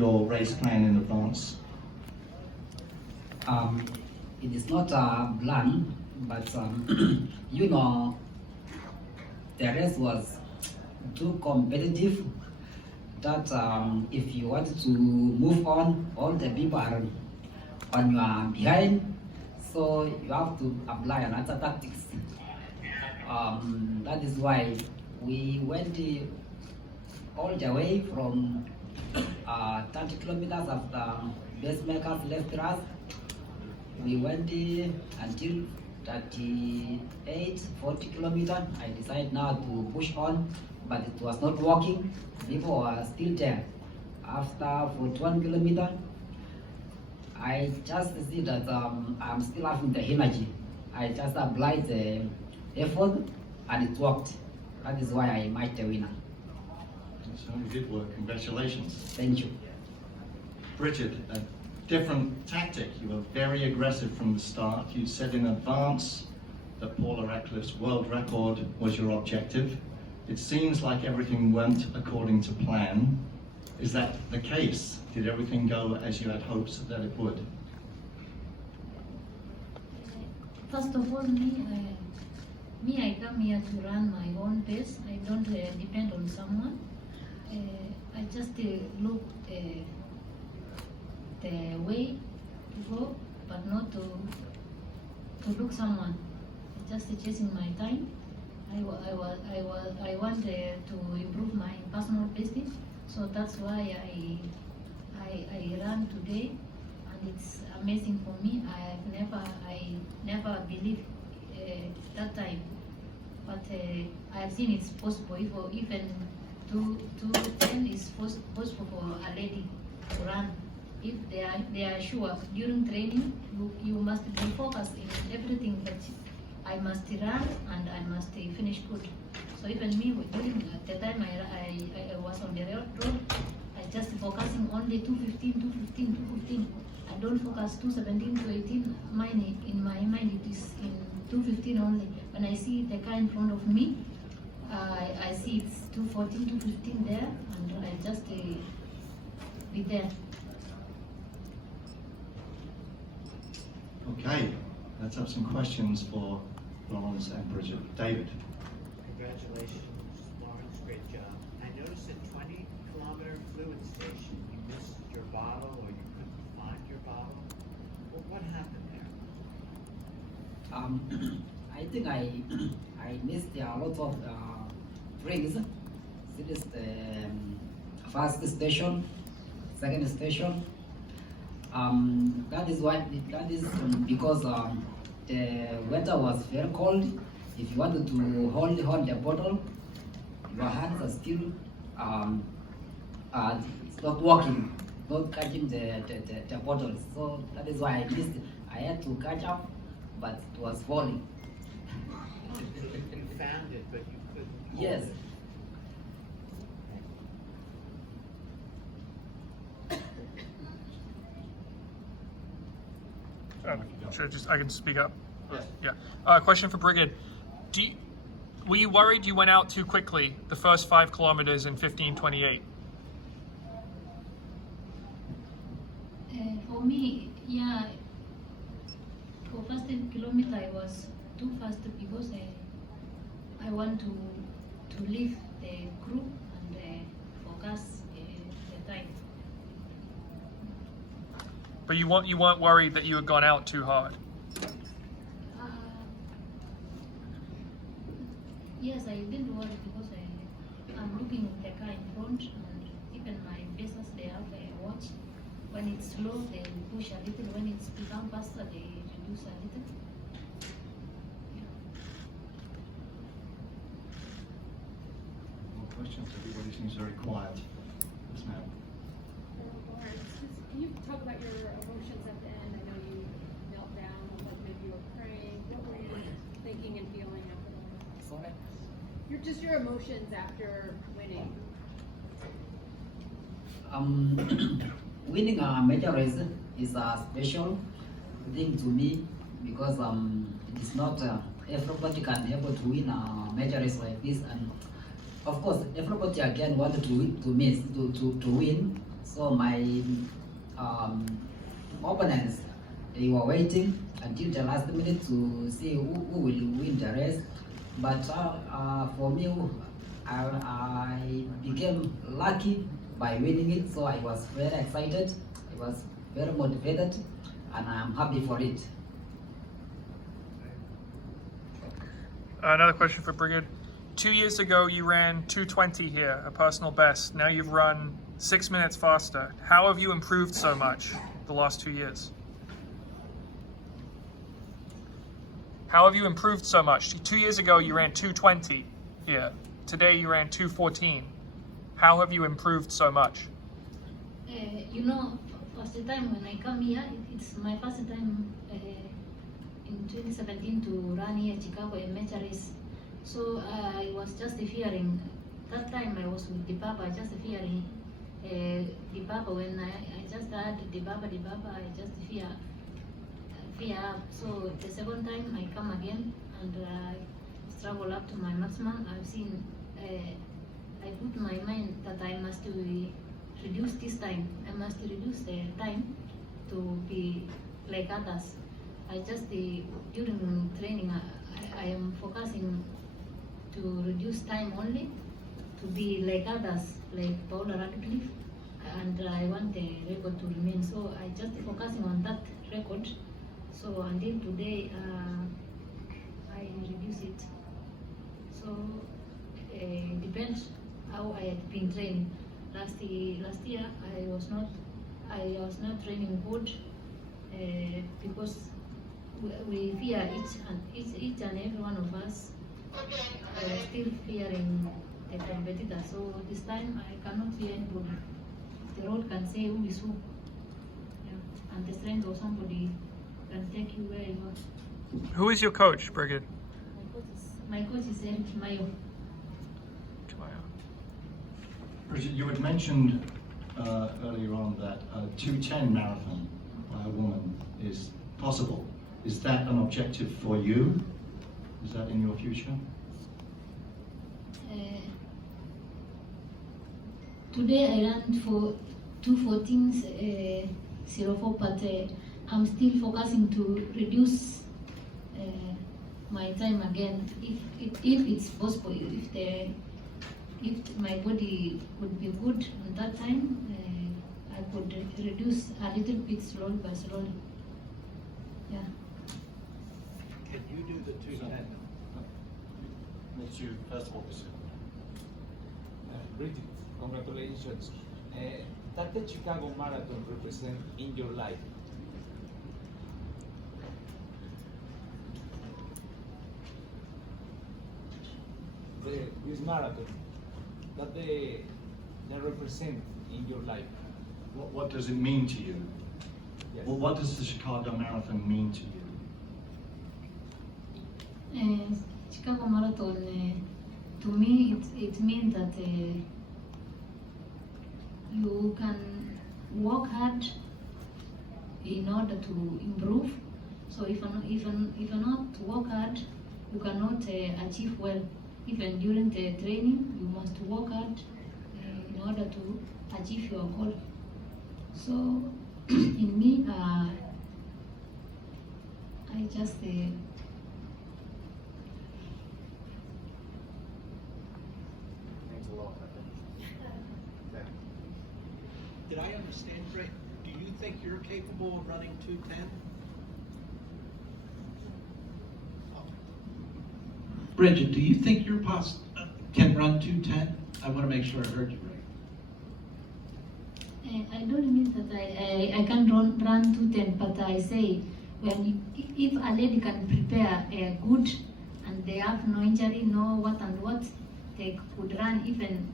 your race plan in advance? It is not a plan, but you know, the race was too competitive that if you want to move on, all the people are on your behind, so you have to apply another tactics. That is why we went all the way from 30 kilometers after base makers left us. We went until 38, 40 kilometers. I decided now to push on, but it was not working. People were still there. After 41 kilometers, I just see that I'm still having the energy. I just applied the effort and it worked. That is why I might the winner. So you did work. Congratulations. Thank you. Brigid, a different tactic. You were very aggressive from the start. You said in advance that Paula Radcliffe's world record was your objective. It seems like everything went according to plan. Is that the case? Did everything go as you had hopes that it would? First of all, I come here to run my own pace. I don't depend on someone. I just look the way to go, but not to look someone. Just chasing my time. I want to improve my personal business, so that's why I ran today, and it's amazing for me. I never believed that time, but I have seen it's possible. Even 2:10 is possible for a lady to run. If they are sure during training, you must be focused in everything that I must run and I must finish good. So even me, during the time I was on the road, I just focusing only 2:15. I don't focus 2:17 to 18. In my mind it is in 2:15 only. When I see the car in front of me, I see it's 2:14, 2:15 there, and I just be there. Okay, let's have some questions for Lawrence and Brigid. David. Congratulations, Lawrence, great job. I noticed at 20-kilometer fluid station, you missed your bottle or you couldn't find your bottle. Well, what happened there? I think I missed a lot of drinks. This is the first station, second station. That is because the weather was very cold. If you wanted to hold the bottle, your hands are still it's not working, not catching the bottle. So that is why I missed it. I had to catch up, but it was falling. You found it, but you couldn't hold Yes. it. I can speak up. Yeah. Question for Brigid. Were you worried you went out too quickly the first 5 kilometers in 15:28? For me, yeah, for first 10 kilometers I was too fast because I want to leave the group and focus the time. But you weren't worried that you had gone out too hard? Yes, I didn't worry because I'm looking at the car in front, and even my business, they have a watch. When it's slow, they push a little. When it's become faster, they reduce a little. More questions? Everybody seems very quiet. Yes, ma'am. Lawrence, can you talk about your emotions at the end? I know you knelt down, like maybe you were praying. What were you thinking and feeling after that? Sorry. Your emotions after winning. Winning a major race is a special thing to me because it is not everybody can able to win a major race like this, and of course everybody again wanted to win, So my opponents, they were waiting until the last minute to see who will win the race. But for me, I became lucky by winning it. So I was very excited. I was very motivated, and I'm happy for it. Another question for Brigid. 2 years ago, you ran 2:20 here, a personal best. Now you've run 6 minutes faster. How have you improved so much the last 2 years? How have you improved so much? 2 years ago, you ran 2:20 here. Today, you ran 2:14. How have you improved so much? You know, first time when I come here, it's my first time in 2017 to run here Chicago a major race. So I was just fearing. That time I was with the Papa, just fearing the Papa. When I just heard the Papa, I just fear. So the second time I come again and struggle up to my maximum. I've seen. I put my mind that I must reduce this time. I must reduce the time to be like others. I just during training I am focusing to reduce time only to be like others, like Paula Radcliffe, and I want the record to remain. So I just focusing on that record. So until today, I reduce it. So depends how I had been training. Last year I was not training good because we fear each and every one of us still fearing the competitor. So this time I cannot fear anybody. The road can say who is who, yeah. And the strength of somebody can take you where you are. Who is your coach, Brigid? My coach is Eric Mayo. Brigid, you had mentioned earlier on that a 2:10 marathon by a woman is possible. Is that an objective for you? Is that in your future? Today I ran for 2:14.04, but I'm still focusing to reduce my time again. If it's possible, if my body would be good at that time, I could reduce a little bit slowly by slowly. Yeah. Can you do the 2:10? Let's do first of all, Brigid, congratulations. That the Chicago Marathon represent in your life? This marathon, that they represent in your life? What does it mean to you? Yes. Well, what does the Chicago Marathon mean to you? Chicago Marathon, to me, it means that you can work hard in order to improve. So if you not work hard, you cannot achieve well. Even during the training, you must work hard in order to achieve your goal. So in me, I just Did I understand right? Do you think you're capable of running 2:10? Brigid, do you think you can run 2:10? I want to make sure I heard you right. I don't mean that I can run 2:10, but I say if a lady can prepare good and they have no injury, no what and what, they could run even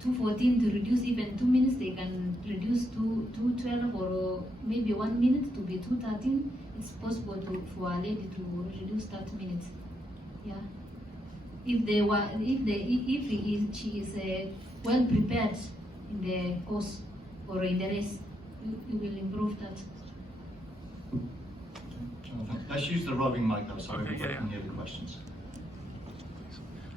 2:14 to reduce even 2 minutes. They can reduce to 2:12 or maybe 1 minute to be 2:13. It's possible for a lady to reduce 30 minutes. Yeah. If she is well prepared in the course or in the race, you will improve that. Jonathan, let's use the roving mic though, so Okay, everyone yeah, can yeah. hear the questions.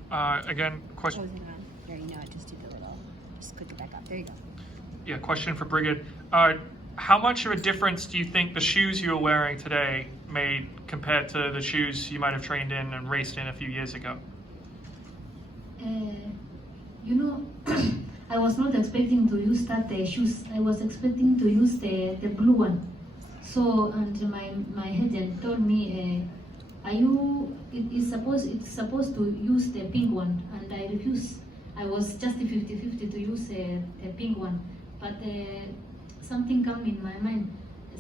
Again, question. Closing on. There, you know it. Just do the little. Just click it back up. There you go. Yeah, question for Brigid. How much of a difference do you think the shoes you are wearing today made compared to the shoes you might have trained in and raced in a few years ago? You know, I was not expecting to use that shoes. I was expecting to use the blue one. So, and my agent told me, it's supposed to use the pink one, and I refused. I was just 50-50 to use a pink one, but something come in my mind,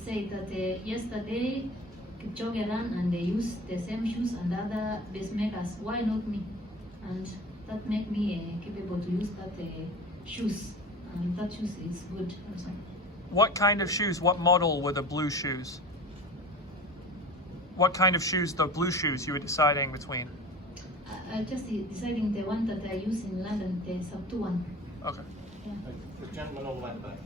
say that yesterday Kipchoge ran and they used the same shoes and other base makers. Why not me? And that made me capable to use that shoes, and that shoes is good also. What kind of shoes, what model were the blue shoes? What kind of shoes, the blue shoes you were deciding between? I just deciding the one that I use in London, the sub 2 one. Okay. Yeah. The gentleman all the way back.